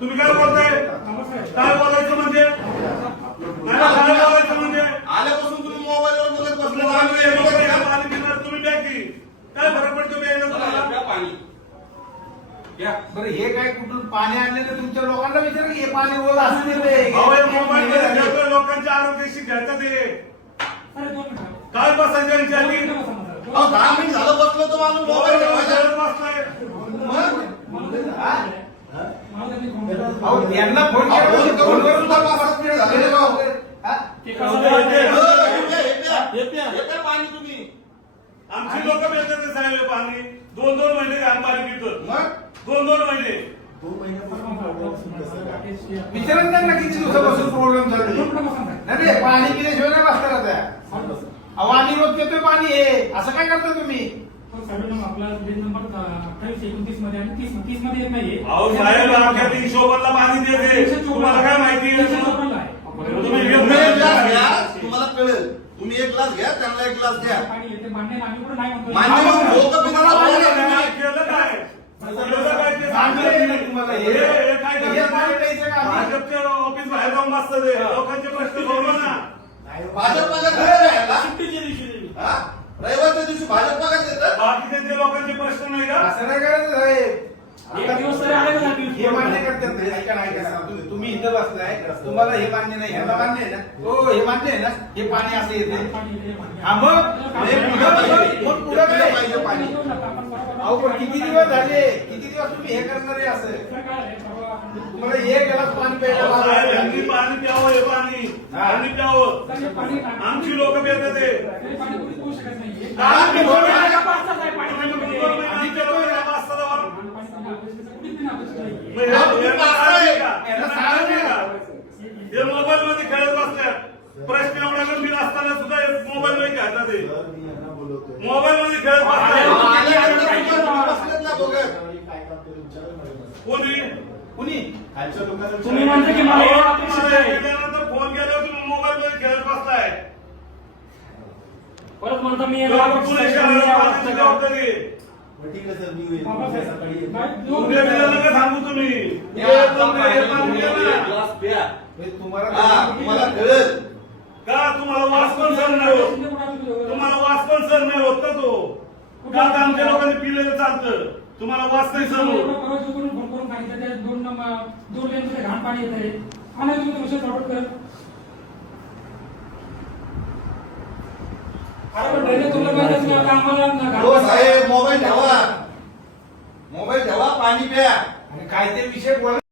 तुम्ही काय बोलताय? काय बोलायचं म्हणजे? काय बोलायचं म्हणजे? आल्यापासून तुम्ही मोबाईलवर बोलत बसले. तुम्ही येलो का या पाणी पिणार? तुम्ही प्या की. काय फरक पडतो पाणी. बरं हे काय कुठून पाणी आणले तर तुमच्या लोकांना विचारा की हे पाणी ओलं असं हे मोबाईल लोकांच्या आरोग्याशी घ्यायचं ते. काय बसायचं दहा मिनिट झालं बसलो तो माणूस मोबाईल बसलाय. हे? प्या. पाणी तुम्ही. आमची लोक मिळतात हे पाणी. दोन दोन महिने घाण पाणी पितं मग? दोन दोन महिने. विचारा ना त्यांना किती दिवसापासून प्रॉब्लेम आहे. नाही. नाही, पाणी पिल्याशिवाय नाही बसता राहत आहे. अहो आम्ही रोज पितोय पाणी हे. असं काय करता तुम्ही? आपला बिल नंबर अठ्ठावीस एकोणतीसमध्ये आणि तीस तीसमध्ये येत नाहीये अहो साहेब अख्या हिशोबाला पाणी देते तुम्हाला काय माहिती आहे? तुम्ही एक ग्लास. घ्या तुम्हाला कळेल तुम्ही एक ग्लास घ्या त्यांना एक ग्लास द्या पाणी येते मान्य नाही, आम्ही कुठं नाही म्हणतो मान्य लोक काय तुम्ही. केलं काय केलं काय ते सांगितलं सांगितलं. नाही तुम्हाला हे. हे- हे काय हे करतात? पाणी प्यायचं का आम्ही? भाजपचे ऑफिस बाहेर जाऊन बसतात ते. लोकांचे प्रश्न सोडवा ना भाजप? हा? रविवारच्या दिवशी भाजप देतं बाकीचे लोकांचे प्रश्न नाही का असं नाही करायचं साहेब एक दिवस तरी आले ना हे मान्य करतात नाही. ऐका ना, ऐका ना. तुम्ही- तुम्ही इथं बसलाय तुम्हाला हे मान्य नाही ह्याला मान्य आहे ना हो हे मान्य आहे ना हे पाणी असं येते पाणी. हा मग हे हे पुढं पाहिजे. मग पुढं हे काय पाहिजे पाणी अहो पण किती दिवस झाले किती दिवस तुम्ही हे करणारे असं तुम्हाला एक ग्लास पाणी प्यायला अहो, साहेब, लावलं. यांनी पाणी प्यावं हे पाणी हा. यांनी प्यावं आमची लोक पितात ते पाणी कोणी पिऊ शकत नाहीये. आम्ही दोन महिने- पाच तास आहे पाणी तुम्ही पिण्यामध्ये. दोन महिने आमच्या लोकांना पाच सहा जावा. पाणी पिणं अपेक्षित आहे. कुणीच पिणं अपेक्षित नाहीये. मग हे- का? मोबाईल मध्ये खेळत बसल्यात प्रश्न एवढा गंभीर असताना सुद्धा मोबाईल मध्ये खेळतात ते मोबाईल मध्ये खेळत बसतात कोणी कुणी तुम्ही म्हणता की मला हे फोन केल्यावर तुम्ही मोबाईल मध्ये खेळत बसताय परत म्हणता मी जबाबदारी जबाबदारी आहे. उद्या नका सांगू तुम्ही. ग्लास प्या. तुम्हाला कळेल. का तुम्हाला वास पण सहन नाही होत? तुम्हाला वास पण सहन नाही होत का तो? का आता आमच्या लोकांनी पिलेलं चालतं? तुम्हाला वास नाही सहन होत. दोन दोन लेनमध्ये घाण पाणी येत आहे आणि तुम्ही तो विषय करत अरे पण ड्रेनेज तुला पाहिजे असेल आता आम्हाला घाण हो पाणी- साहेब मोबाईल ठेवा. मोबाईल ठेवा पाणी प्या. आणि काय ते विषय बोला